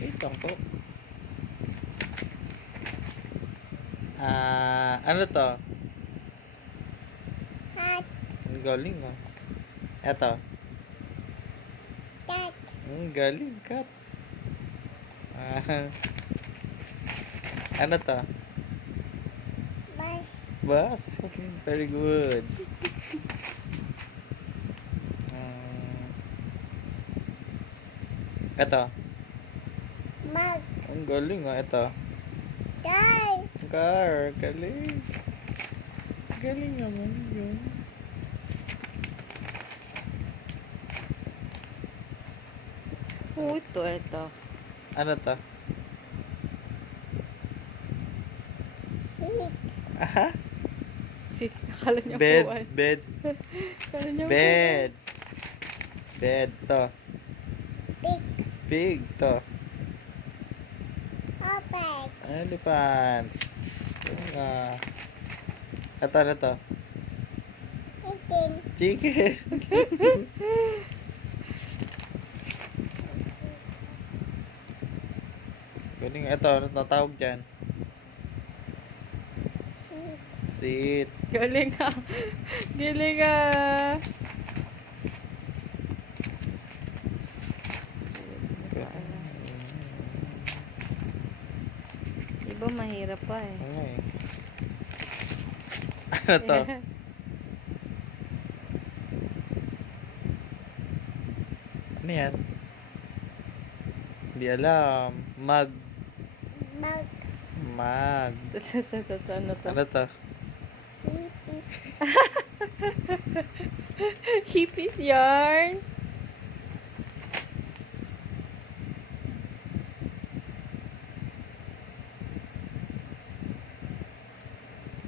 Wait lang po. Ano to? Hat. Ang galing ah. Eto. Cat. Ang galing, cat. Ah, ano to? Bus. Bus. Okay, very good. Ah, eto. Mug. Ang galing ah. Eto. Doll. Car. Galing. Galing naman yun. Ito. Ano to? Seat. Aha. Sit. Akala niya Bed. upuan. Bed. Akala niya Bed. Bed to. Pig. Pig to. Open. Elephant. Ito na to. Chicken. Chicken. Galing. Ito, ano tawag dyan? Seat. Seat. Galing ka. Galing ka. Iba mahirap pa eh. Ano eh? Ano to? Ano yan? Hindi alam. Mug. Mug. Mug. Ano to? Ano to? Hippies. Hippies yarn.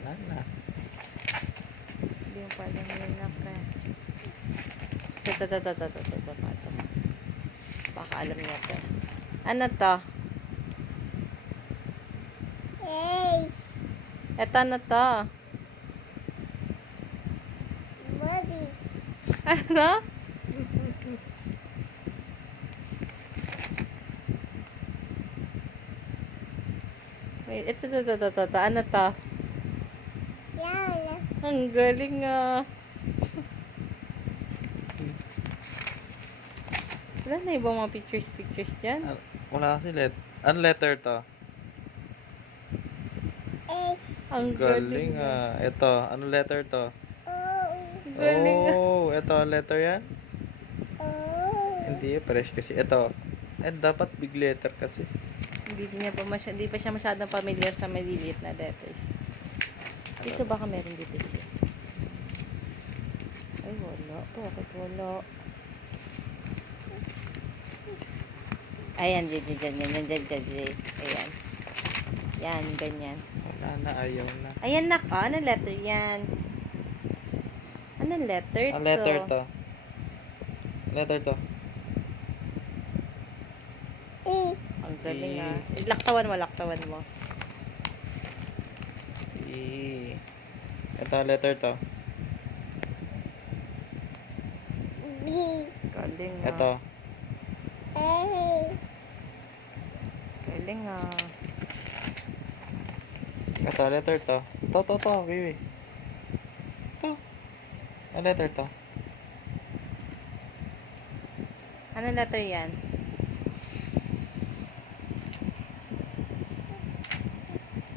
Nana. Hindi yung pwede nilinak eh. Ito. Baka alam niya to. Ano to? Ace. Ito ano to? Bobbies. Ano? Wait, ito. Ano to? Shell. Ang galing ah. Wala na ibang mga pictures dyan. Wala kasi ano letter to? Ace. Ang Galing galing ah. Ito, ano letter to? Oh. Galing ah. Oh, ito ang letter yan? Oh. Hindi, pares kasi. Ito. Dapat big letter kasi. Hindi pa siya masyadong familiar sa maliliit na letters. Dito baka meron dito siya. Ay, wala. Bakit wala? Ayan, dyan. Ayan. Yan, ganyan. Wala na, ayaw na. Ayan na ka. Anong letter yan? Anong letter to? Ang letter to? Letter to? E. Ang galing E. ah. Laktawan mo. E. Ito, letter to? B. Galing ah. Ito. A. Galing ah. Ito, letter to? To. Baby. To. Ang letter to? Anong letter yan?